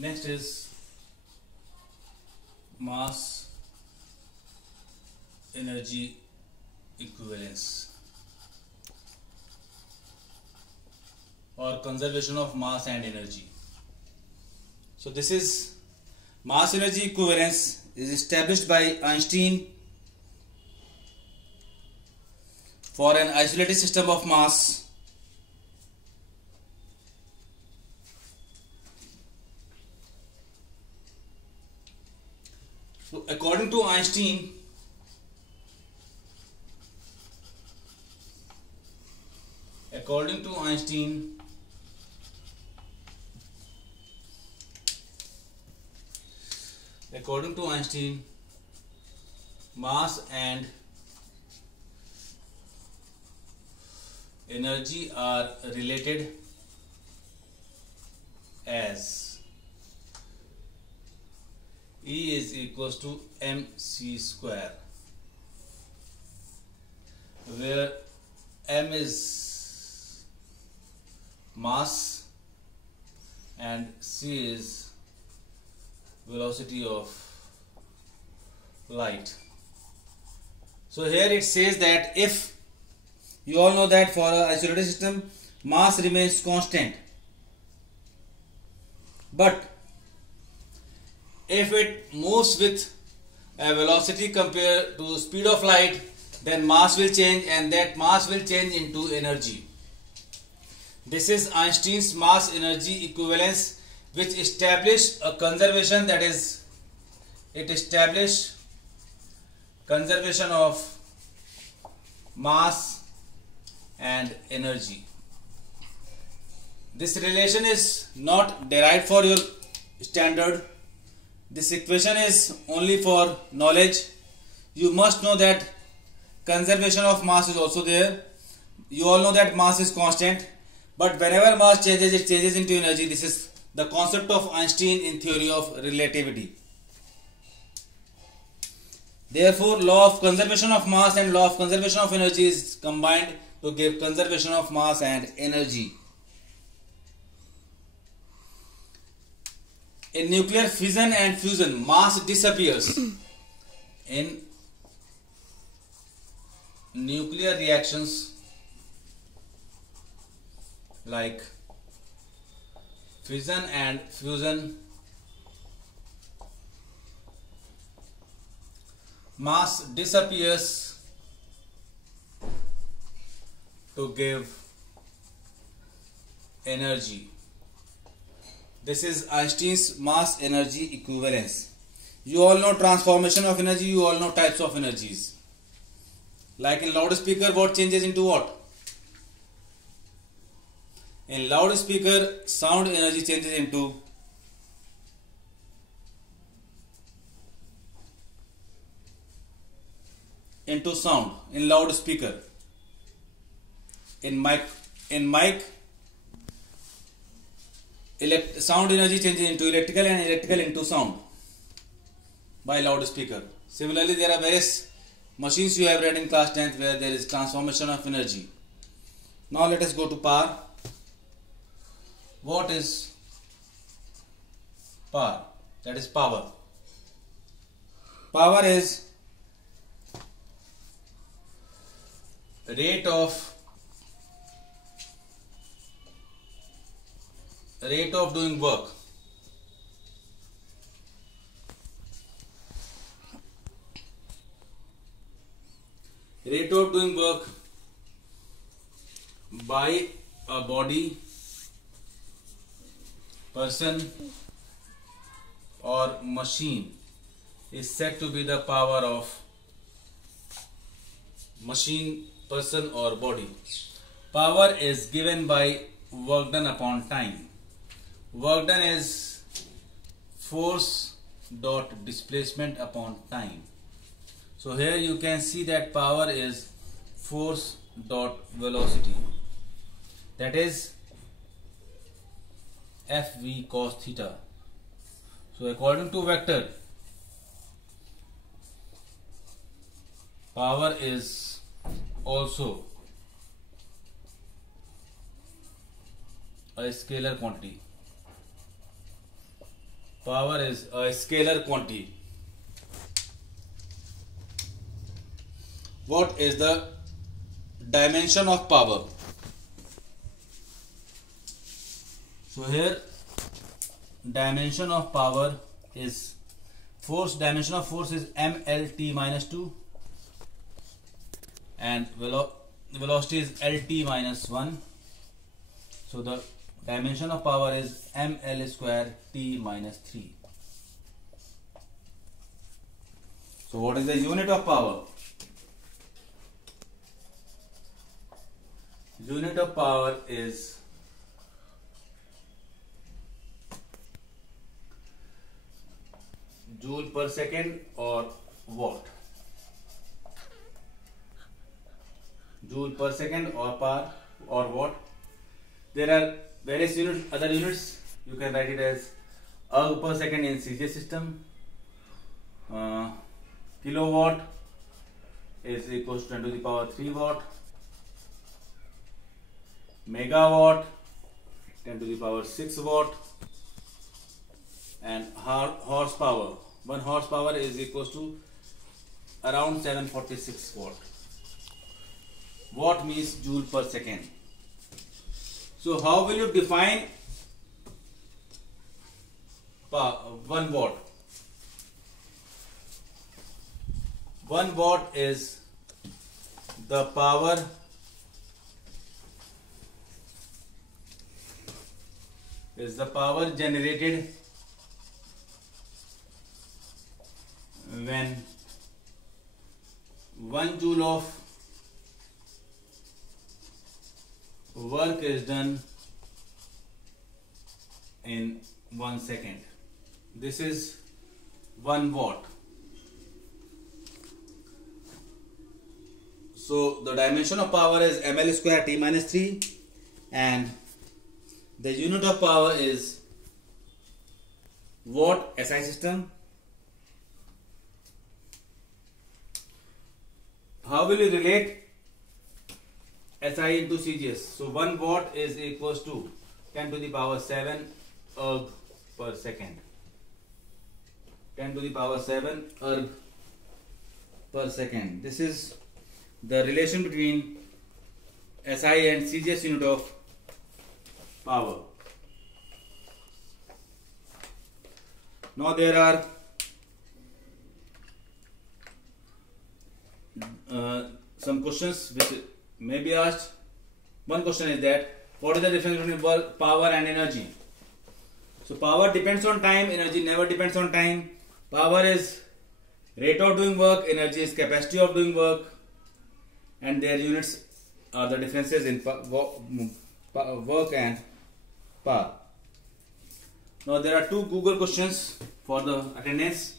Next is mass energy equivalence or conservation of mass and energy. So this is mass energy equivalence is established by Einstein for an isolated system of mass So according to Einstein, mass and energy are related as E is equals to mc square, where m is mass and c is velocity of light. So here it says that if you all know that for an isolated system mass remains constant, but if it moves with a velocity compared to speed of light, then mass will change and that mass will change into energy. This is Einstein's mass energy equivalence, which established a conservation, that is, it established conservation of mass and energy. This relation is not derived for your standard. This equation is only for knowledge. You must know that conservation of mass is also there. You all know that mass is constant, but whenever mass changes, it changes into energy. This is the concept of Einstein in theory of relativity. Therefore, law of conservation of mass and law of conservation of energy is combined to give conservation of mass and energy. In nuclear fission and fusion, mass disappears. In nuclear reactions like fission and fusion, mass disappears to give energy. This is Einstein's mass energy equivalence. You all know transformation of energy, you all know types of energies. Like in loudspeaker, what changes into what? In loudspeaker, sound energy changes into sound in loudspeaker. In mic, sound energy changes into electrical and electrical into sound by loudspeaker. Similarly, there are various machines you have read in class 10th where there is transformation of energy. Now let us go to power. What is power? That is power. Power is rate of doing work. Rate of doing work by a body, person or machine is said to be the power of machine, person or body. Power is given by work done upon time. Work done is force dot displacement upon time. So here you can see that power is force dot velocity, that is Fv cos theta. So according to vector, power is also a scalar quantity. Power is a scalar quantity. What is the dimension of power? So here dimension of power is force. Dimension of force is mlt minus 2 and velocity is lt minus 1. So the dimension of power is ml square t minus 3. So what is the unit of power? Unit of power is joule per second or watt. Joule per second or power or watt. There are various other units. You can write it as erg per second in CGS system. Kilowatt is equals to 10 to the power 3 watt. Megawatt 10 to the power 6 watt. And horsepower, 1 horsepower is equals to around 746 watt. Watt means joule per second. So how will you define 1 watt? 1 watt is the power generated when 1 joule of work is done in 1 second. This is 1 watt. So the dimension of power is ml square t minus 3 and the unit of power is watt SI system. How will you relate SI into CGS? So 1 watt is equals to 10 to the power 7 erg per second. 10 to the power 7 erg per second. This is the relation between SI and CGS unit of power. Now there are some questions which may be asked. One question is that what is the difference between power and energy? So power depends on time, energy never depends on time. Power is rate of doing work, energy is capacity of doing work, and their units are the differences in work and power. Now there are 2 Google questions for the attendance.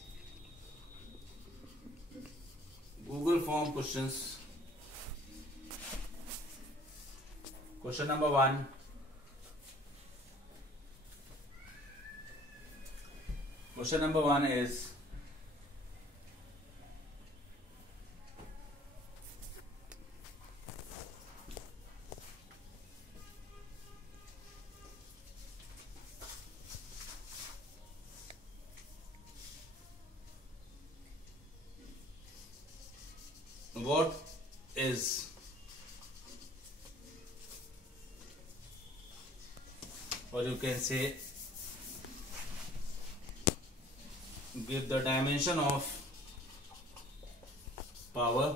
Google form questions. Question number 1. Question number 1 is what is or you can say give the dimension of power.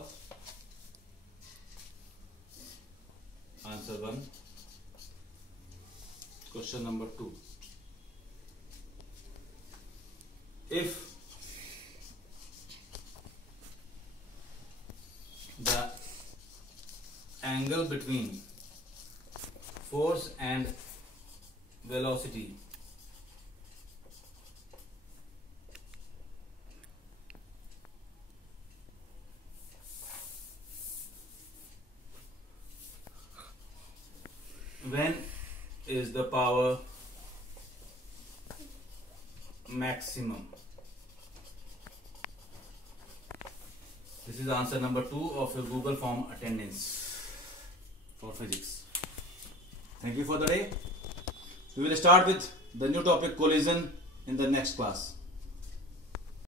Answer 1. Question number 2. If the angle between force and velocity when is the power maximum? This is answer number 2 of your Google form attendance for physics. Thank you for the day. We will start with the new topic, collision in the next class.